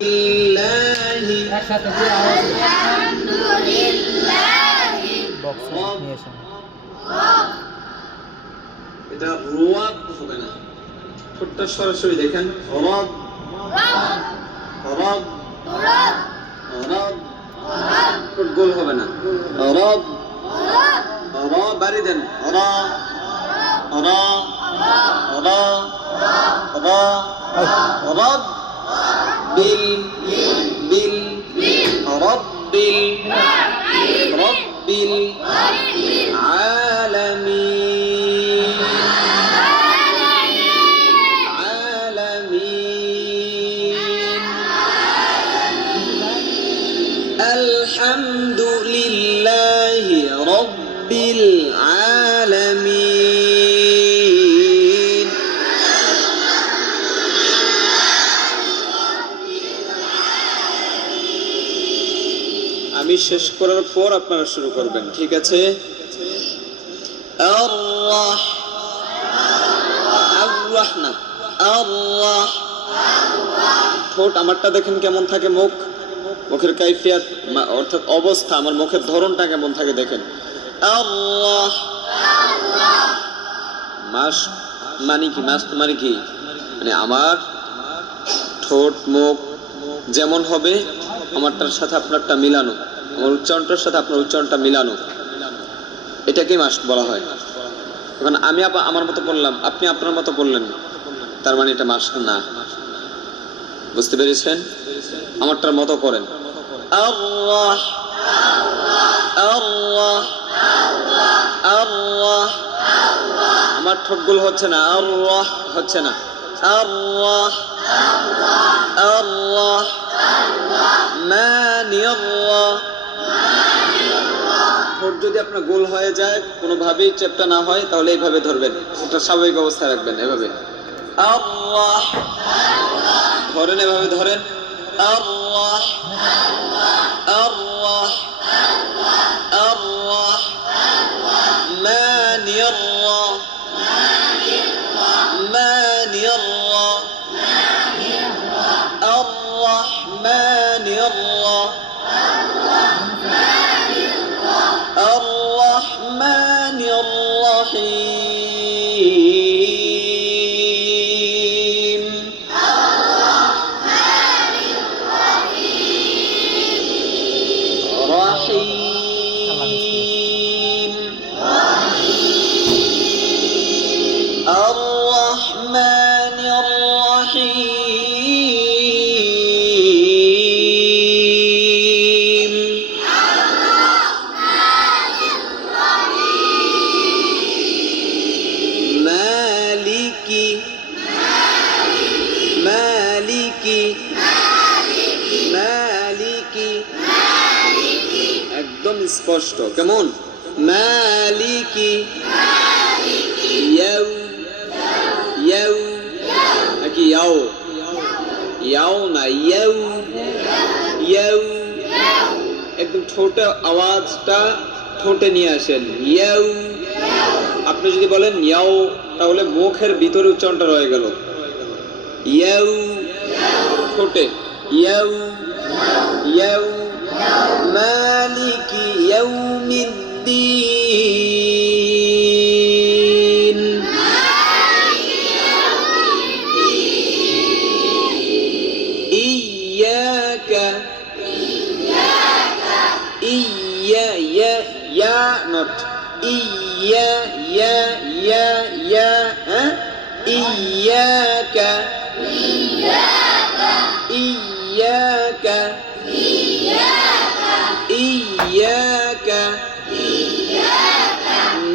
এটা রব হবে না, ঠোঁটটা সরাসরি দেখেন, রব রব রব, ঠোঁট গোল হবে না, রব রব বাড়ি দেন, র র র র রব বিল বিল রব্বিল রব্বিল আলামিন আলামিন আলহামদুলিল্লাহি রব্বিল আলামিন। আমি শেষ করার পর আপনারা শুরু করবেন, ঠিক আছে? আল্লাহ আল্লাহ না আল্লাহ। ঠোঁট আমারটা দেখেন কেমন থাকে, মুখের কাইফিয়াত অর্থাৎ অবস্থা, আমার মুখের ধরনটা কেমন থাকে দেখেন। আল্লাহ মাস মানে কি, মাস মানে কি, মানে আমার ঠোঁট মুখ যেমন হবে আমারটার সাথে আপনারটা মিলানো, আমার উচ্চারণটার সাথে আপনার উচ্চারণটা মিলানো, এটাকে মাস্ক বলা হয়। এখন আমি আমার মতো বললাম, আপনি আপনার মতো বললেন, তার মানে এটা মাস্ক না। বুঝতে পেরেছেন? আমারটার মতো করেন। আল্লাহ আল্লাহ আল্লাহ। আমার ঠোঁটগুলো হচ্ছে না, আল্লাহ হচ্ছে না, আল্লাহ আল্লাহ মানিয়াল্লাহ। ঠোঁট যদি আপনার গোল হয়ে যায়, কোনোভাবেই চেপটা না হয়, তাহলে এইভাবে ধরবেন, এটা স্বাভাবিক অবস্থায় রাখবেন, এভাবে আল্লাহ ধরেন, এভাবে ধরেন, আল্লাহ আল্লাহ আল্লাহ মানিয়াল্লাহ মানিয়াল্লাহ الرحمن الرحمن الرحيم رحيم الرحمن الرحيم مالكي مالكي مالكي একদম স্পষ্ট, কেমন? মালিকি ইয়াউ ইয়াউ নাকি ইয়াও, ইয়াও না ইয়াউ ইয়াউ। একদম ঠোঁটে আওয়াজটা ঠোঁটে নিয়ে আসেন, ইয়াউ। আপনি যদি বলেন ইয়াও, তাহলে মুখের ভিতরে উচ্চারণটা রয়ে গেল, ইয়াউ ঠোঁটে, ইয়াউ ইয়াউ। মালিকি ইয়াউমিদ্দিন ইয়াকা ইয়া ইয়া ইয়া নট ইয়া ইয়া ইয়া ইয়া, হ্যাঁ, ইয়াকা ইয়াকা ইয়াকা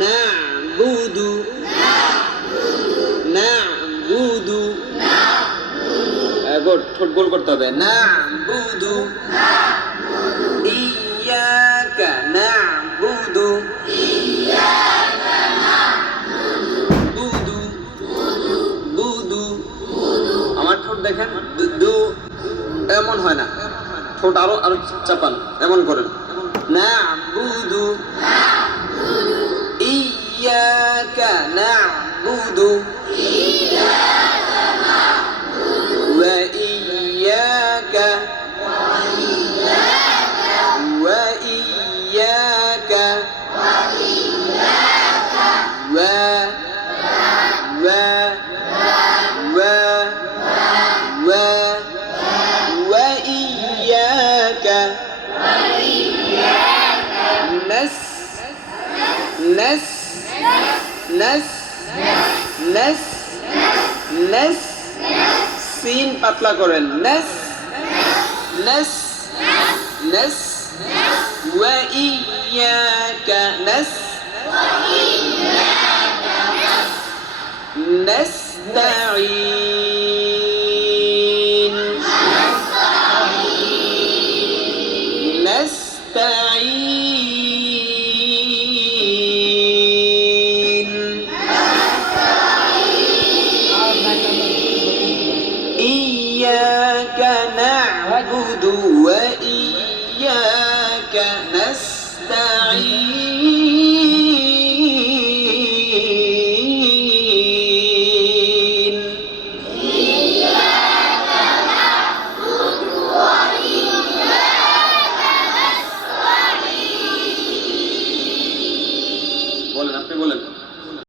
না'বুদু না'বুদু। গুড, ঠোঁট গোল করতে হবে, না'বুদু ইয়াকা না'বুদু বুদু বুদু। আমার ঠোঁট দেখেন, দু এমন হয় না, ঠোঁট আরো আরো চাপান, এমন করেন, না'বুদু ইয়াকা না'বুদু ওয়া ইয়াকা নাস নাস নাস নাস সিন পাতলা করেন নাস নাস নাস ওয়া ইয়াকা নাস نستعين نستعين إياك نعبد وإياك